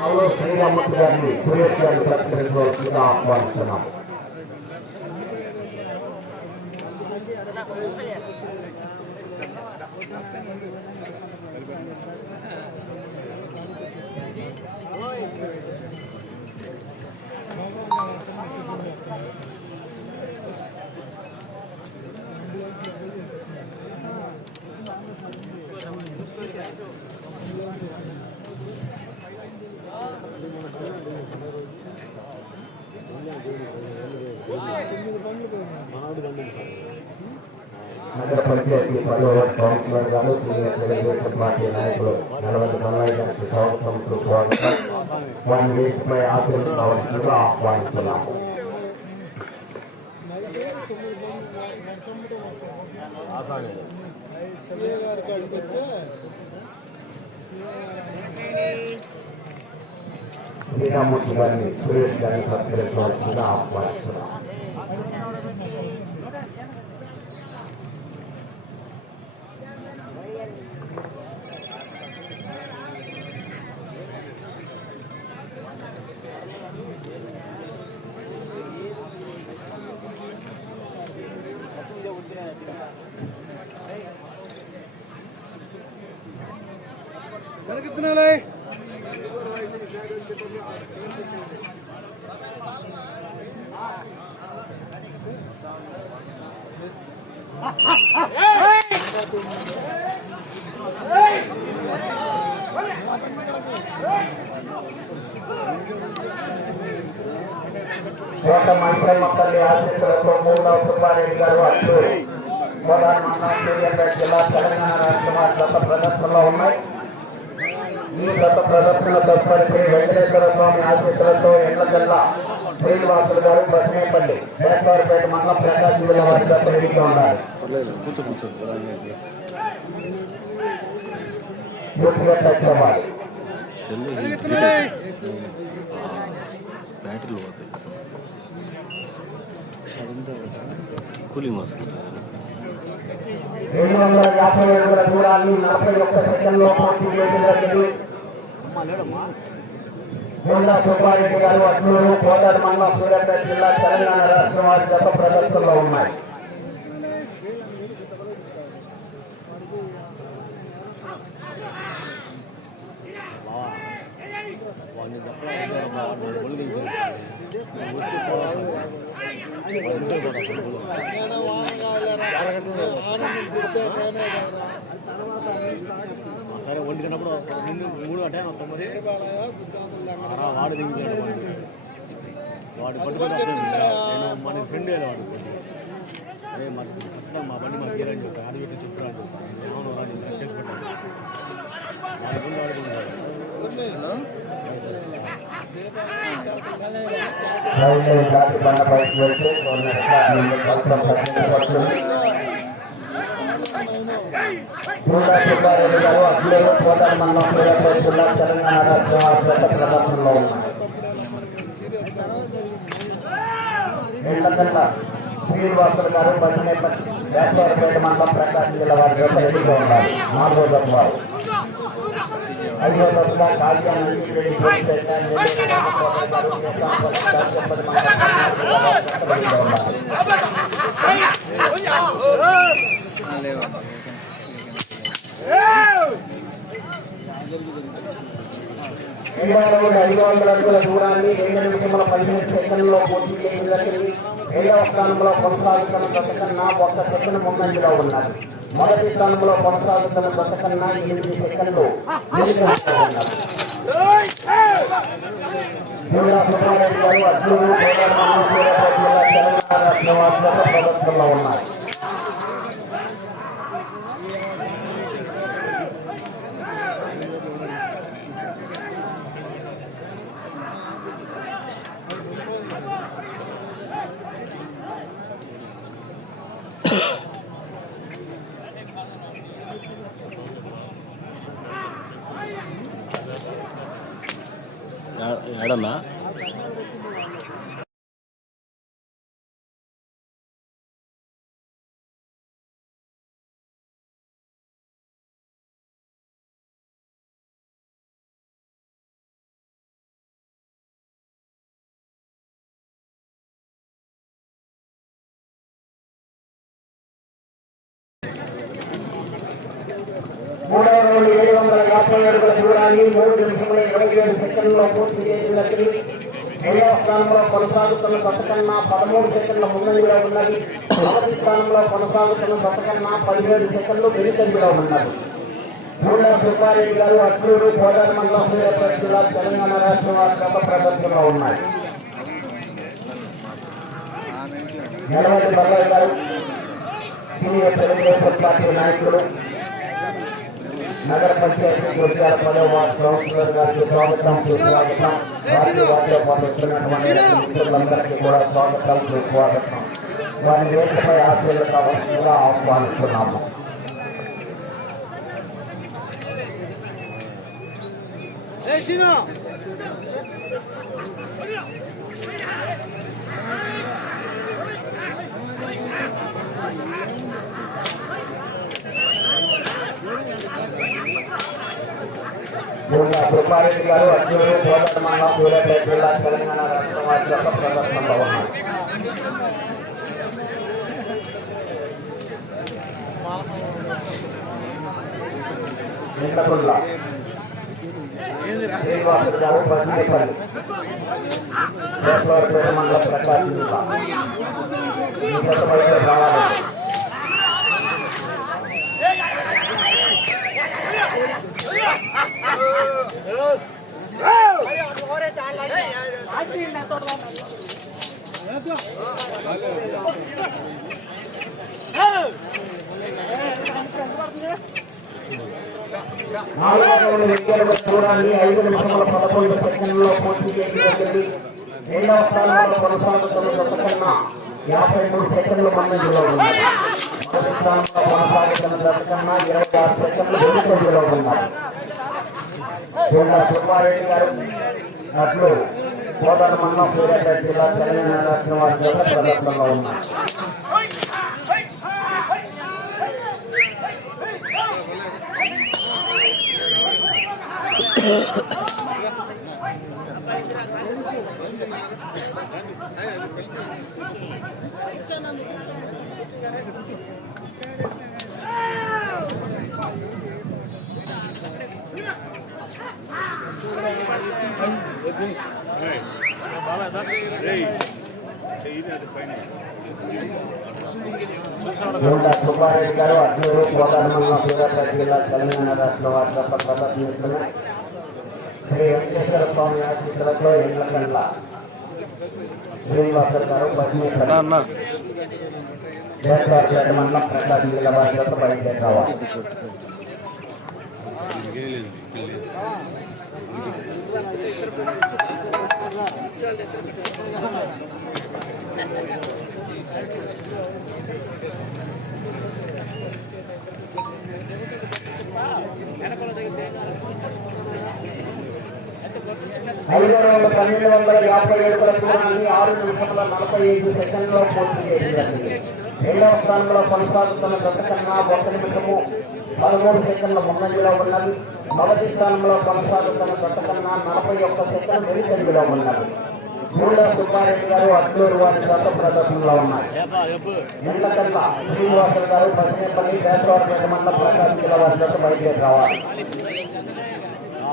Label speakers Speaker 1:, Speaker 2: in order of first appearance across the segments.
Speaker 1: Allah Sri Ramadhani, Sri Ramadhani, Sri Ramadhani, Sri Ramadhani, నగర పంచాయతీ పదవ councillor గారు senior Telugu Desam party నాయకులు నలభై మల్లయ్య గారికి సంవత్సరం స్వాగతం వారిని వేదికపై ఆచరించవలసిందిగా 우리나무 주관이 소리시장에서 그래서 지나 왔습니다. మంచమ్మ తల్లి ఆశీస్సులతో మూడవ సుబ్బారెడ్డి గారు అట్లు జిల్లా తెలంగాణ రాష్ట్రం గత ప్రదర్శనలో ఉన్నాయి. ఈ గత ప్రదర్శన శ్రీ వెంకటేశ్వర స్వామి ఆశీస్సులతో ఎండ్ల జిల్లా శ్రీనివాసులు గారు బస్నేపల్లి బేస్తవారిపేట మండలం ప్రకాశం జిల్లా వారి గత ఎన్నిక ఉన్నారు.
Speaker 2: కూర్చో కూర్చో
Speaker 1: పూర్తిగా టచ్ అవ్వాలి.
Speaker 2: వెనకెత్తున్నాలే
Speaker 3: బ్యాటరీలు పోతాయి కూలింగ్ వస్తుంది
Speaker 1: రెండు వందల యాభై అడుగుల దూరాన్ని నలభై ఒక్క సెకండ్లో పూర్తి చేయడం జరిగింది బొండా సుబ్బారెడ్డి గారు అట్లూరు కోదాడ మండలం సూర్యాపేట జిల్లా తెలంగాణ రాష్ట్రం వారి గత ప్రదర్శనలో ఉన్నాయి
Speaker 3: సరే ఒంటి కన్నప్పుడు ముందు మూడు అంటే తొమ్మిది మరి. వాడు దిగుతాడు వాడు. పట్టుకుంటే నేను మన ఫ్రెండ్ వాడు. అదే మరి ఖచ్చితంగా మా బండి మాకు గీరని చెప్పి ఆడి పెట్టి చెప్తాను చెప్తాను రాని కేసు పెట్టాను. వాడి బండి
Speaker 1: రైల్వే జాతి బండ వెళ్తే సంవత్సరం పట్టింది బొండా సుబ్బారెడ్డి గారు అట్లూరు కోదాడ మండలం సూర్యాపేట జిల్లా తెలంగాణ రాష్ట్రం వారి ప్రదర్శనలో ఉన్నాయి శ్రీనివాసులు గారు మండలం ప్రకాశం జిల్లా వారి ఉన్నారు నాలుగో దశ వారు ఐదో వందల కావ్య ఐదు వందల అడుగుల దూరాన్ని రెండు నిమిషముల పదిహేను సెకండ్లో పూర్తి చేయడం జరిగింది. రెండవ స్థానంలో కొనసాగుతున్న బతకన్నా ఒక్క సెకండ్ ముందంజలో ఉన్నారు. మొదటి స్థానంలో కొనసాగుతున్న బతకన్నా ఎనిమిది సెకండ్లు ముందుగా ఉన్నారు వీర సుబ్బారెడ్డి గారు అర్జును కోదాడ మండలం సూర్యాపేట జిల్లా తెలంగాణ రాష్ట్రం వారి గత ప్రదర్శనలో ఉన్నారు
Speaker 3: ఏడన్నా
Speaker 1: మూడవ రౌండ్ ఏడు వందల యాభై అడుగుల దూరాన్ని మూడు నిమిషముల ఇరవై ఏడు సెకండ్లో పూర్తి చేసినట్లు రెండవ స్థానంలో కొనసాగుతున్న బతకన్నా పదమూడు సెకండ్ల ముందంజలో ఉన్నది. మొదటి స్థానంలో కొనసాగుతున్న బతకన్నా పదిహేడు సెకండ్లు వెనుకంజలో ఉన్నది. మూడవ సుబ్బారెడ్డి గారు అట్లూరు కోదాడ మండలం సూర్యాపేట జిల్లా తెలంగాణ రాష్ట్రం వారి గత ప్రదర్శనలో ఉన్నాయి నెలవల్లి బల్లయ్య గారు. సీనియర్ తెలుగుదేశం పార్టీ నాయకులు నగర పంచాయతీ గురిజాల పదవ వార్డు కౌన్సిలర్ గారికి స్వాగతం సుస్వాగతం వారి వారిలో పాల్గొంటున్నటువంటి మిత్రులందరికీ కూడా స్వాగతం సుస్వాగతం వారి వేదికపై ఆశీర్లు కావాల్సిందిగా ఆహ్వానిస్తున్నాము పూర్ణ సుబ్బారెడ్డి గారు అర్జునుడు కోదట మండలం సూర్యాపేట జిల్లా తెలంగాణ రాష్ట్రం వారి యొక్క ప్రదర్శన భవనం. నిండకుల్లా శ్రీనివాసుడు గారు పదిపల్లి మండలం ప్రకాశం జిల్లా ఈ కొత్త వైద్యులు కావాలి నాలుగో విద్యార్థుల ఐదు నిమిషముల పదకొండు సెకండ్లలో పూర్తి చేసి రెండవ స్థానంలో కొనసాగుతున్న జత యాభై మూడు సెకండ్లు ముందంజలో ఉన్నాయి మొదటి స్థానంలో కొనసాగుతున్న జత కన్నా ఇరవై ఆరు సెకండ్లు వెనుకంజలో ఉన్నాయి కొండ సుబ్బారెడ్డి గారు అట్లు సోదర మండలం సూర్యాపేట జిల్లా తెలంగాణ రాష్ట్రం వారి జత ప్రదర్శనలో ఉన్నాయి కొండ సుబ్బారెడ్డి గారు అడ్లూరు కోదాడ మండలం సూర్యాపేట జిల్లా తెలంగాణ రాష్ట్రం వారి యొక్క ప్రదర్శనిస్తున్నాయి శ్రీ వెంకటేశ్వర స్వామి ఆశీస్సులతో ఎండ్ల కళ్ళ శ్రీనివాసర్ గారు బద్మేశ్వర
Speaker 2: అన్న
Speaker 1: దేశవారిపేట మండలం ప్రకాశం జిల్లా వారి యొక్క బయలుదేరి రావాలి ఐదు వందల పన్నెండు వందల యాభై ఏడు దూరాన్ని ఆరు నిమిషముల నలభై ఐదు సెకండ్లో పూర్తి చేసింది రెండవ స్థానంలో కొనసాగుతున్న దశ కన్నా ఒక నిమిషము పదమూడు సెకండ్ల ముందంజలో ఉన్నది మొదటి స్థానంలో కొనసాగుతున్న దశ నలభై ఒక్క సెకండ్ వెనుకంజలో ఉన్నారు మూడో సుబ్బారెడ్డి గారు అట్లూరు వారి గత ప్రదర్శనలో ఉన్నారు.
Speaker 3: ఏపా చెప్పు
Speaker 1: ఎంతకన్నా శ్రీనివాసులు గారు పశ్చిమపల్లి పేదవారిపేట మండల ప్రకాశం జిల్లా వారి గత బయలుదేరి రావాలి.
Speaker 3: ఆ,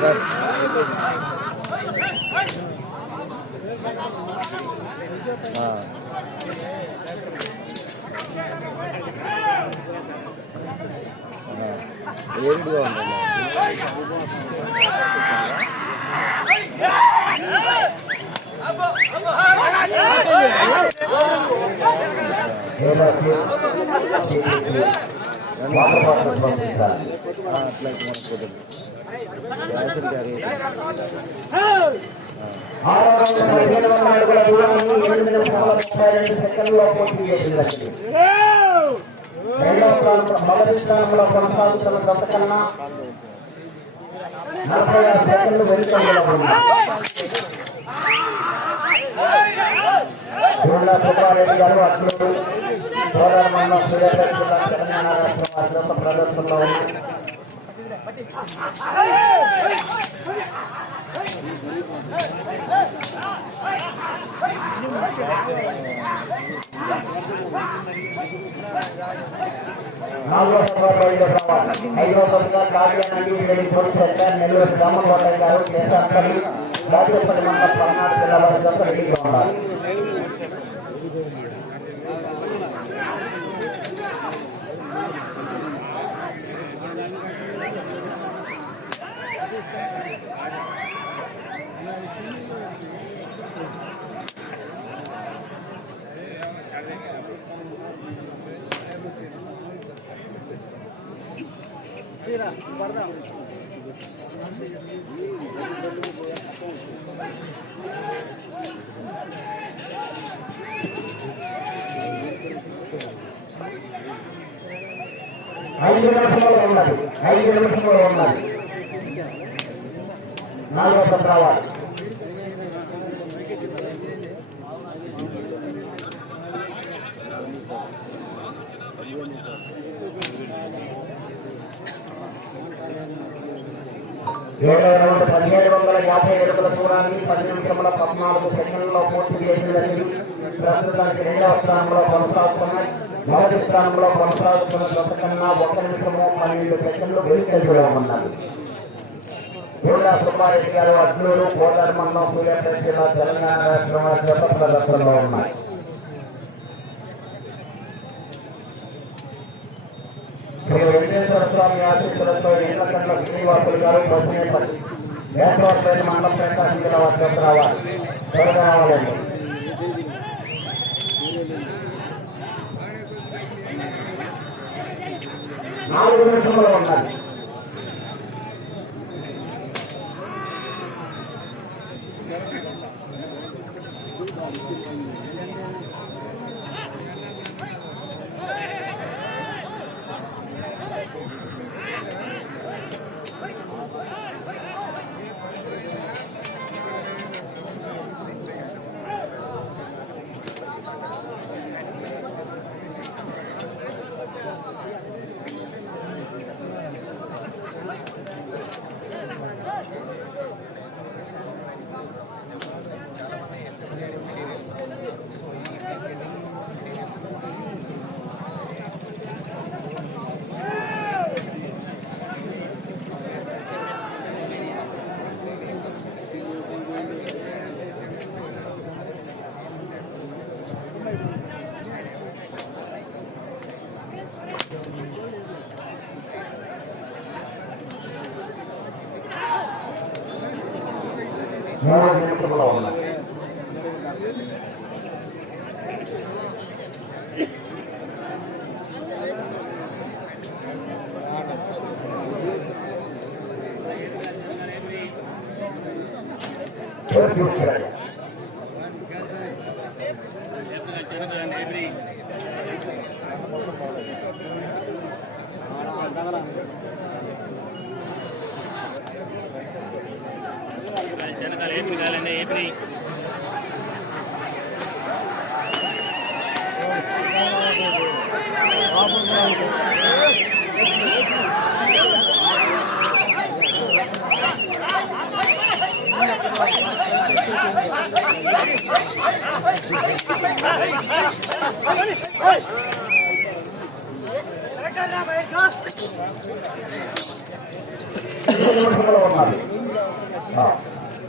Speaker 2: సార్ ఏంటిగా ఉండాలి
Speaker 1: రెండవ మొదటి స్థానంలో కొనసాగుతున్న గత కన్నా నలభై ఆరు సెకండ్లు వెనుకంలో ఉన్నాయి సుబ్బారెడ్డి గారు పోరాడు మండలం సూర్యాపేట జిల్లా తెలంగాణ రాష్ట్రం వారి యొక్క ప్రదర్శనలో ఉన్నాయి నాలుగో సంవత్సరంలో ఐదో రావాలి ఐదో సంవత్సరంగా కావ్యానండి వెళ్ళి పోలీస్ సెంటర్ నెల్లూరు రామకోటయ్య గారు కేశాంతరి రాజపల్లి మండలం పల్నాడు జిల్లా వారి యొక్క రెడీగా ఉన్నారు ఐదు నిమిషంలో ఉన్నది ఐదు నిమిషంలో ఉన్నది నాలుగో సంవత్సరం రావాలి ఏడవ రౌండ్ పదిహేడు వందల యాభై అడుగుల దూరాన్ని పది నిమిషముల పద్నాలుగు సెకండ్లో పూర్తి చేసిందని ప్రస్తుతానికి రెండవ స్థానంలో కొనసాగుతున్న మొదటి స్థానంలో కొనసాగుతున్న దశ కన్నా ఒక నిమిషము పన్నెండు సెకండ్లు వెనుకంజలో ఉన్నది పూర్ణ సుబ్బారెడ్డి గారు అడ్లూరు కోదాడు సూర్యాపేట జిల్లా తెలంగాణ రాష్ట్రం వారి ప్రదర్శనలో ఉన్నాయి శ్రీ వెంకటేశ్వర స్వామి ఆశీస్సులతో ఎన్నకండ్ల శ్రీనివాసులు గారు బొమ్మేపల్లి వేసవరపేట మండలం ప్రకాశం జిల్లా వారి రావాలి త్వరగా రావాలండి నాలుగు
Speaker 3: నిమిషంలో ఉండాలి
Speaker 1: Thank you. Thank you.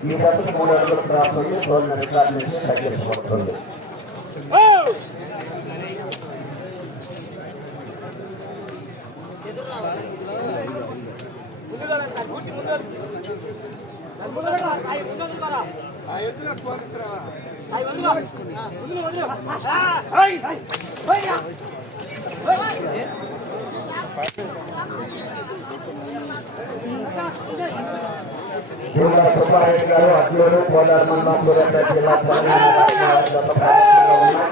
Speaker 1: ఈ బస్సు మూడు అడుగులు క్రాస్ అయ్యి రెండు నుంచి తగ్గించుకుంటుంది Thank you. పూల సుబ్బారెడ్డి గారు అట్లూరు పోలార్ మండలం సూర్యాపేట జిల్లా తెలంగాణ రాష్ట్ర వారి గత ప్రదర్శనలో ఉన్నాయి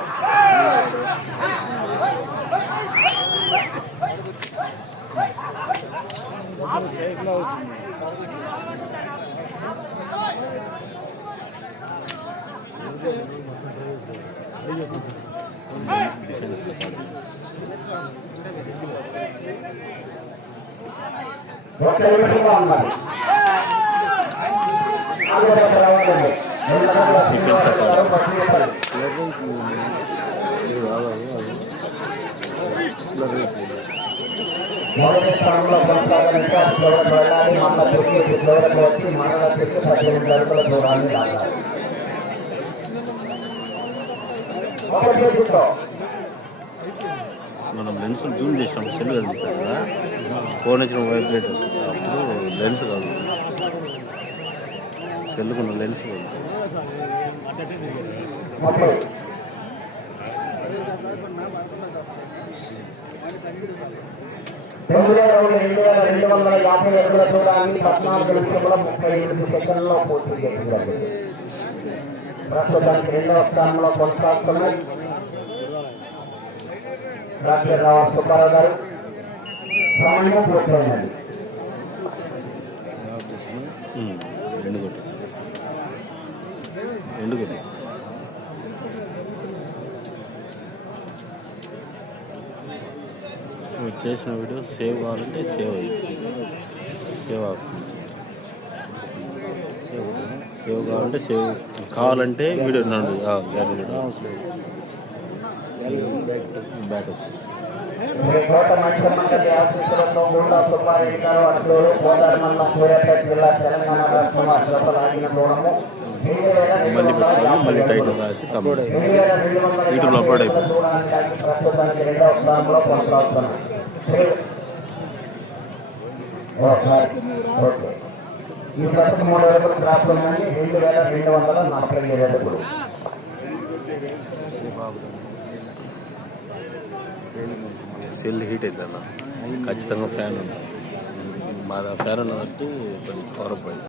Speaker 1: ఒక్క నిమిషంగా ఉన్నారు ఆంధ్రప్రదేశ్ రావాలండి రెండు వందల శ్రీనివాస గారు పశ్చిమపల్లి. మొదటి స్థానంలో కొనసాగిన వికాస్ చివరకు వెళ్ళాలి మన తిరిగి చివరకు వచ్చి మన తిరిగి పద్దెనిమిది అడుగుల దూరాన్ని దాటాలి
Speaker 2: మనం లెన్స్ జూమ్ చేసినాం సెల్ కనిపిస్తుంది కదా. ఫోన్ వచ్చిన వైబ్రేట్ వస్తుంది. అప్పుడు లెన్స్ కాదు. సెల్కున్న లెన్స్ కాదు
Speaker 1: రెండు వేల రెండు వందల యాభై అడుగుల దూరాన్ని పద్నాలుగు ముప్పై ఎనిమిది సెకండ్లలో పూర్తి చేసిందండి ప్రస్తుతానికి రెండవ స్థానంలో కొనసాగుతున్నాయి. డాక్టర్ రావు సుబ్బారావు గారు. సమయం పూర్తయినది
Speaker 2: రెండు కొట్టేసి చేసిన వీడియో సేవ్ కావాలంటే సేవ్ అయ్యి. సేవ్ సేవ్ సేవ్ కావాలంటే సేవ్ కావాలంటే వీడియో నన్ను గ్యాలరీ బ్యాక్
Speaker 1: సుబ్బారెడ్డి గారు అట్లూరు మండలం సూర్యాపేట జిల్లా తెలంగాణ రాష్ట్రం ఆగిన దూరము
Speaker 2: మళ్ళీ
Speaker 1: వందల
Speaker 2: మళ్ళీ టైట్ రాసి కంప్లీట్ యూట్యూబ్లో అప్లోడ్ అయిపోయింది.
Speaker 1: ఈ మూడు అడుగులు ఉన్నాయి రెండు వేల రెండు వందల నలభై ఏడు అడుగులు
Speaker 2: సెల్ హీట్ అయిందన్న ఖచ్చితంగా ఫ్యాన్ ఉంది. మా ఫ్యాన్ ఉన్నట్టు కొంచెం పవర్ పోయింది.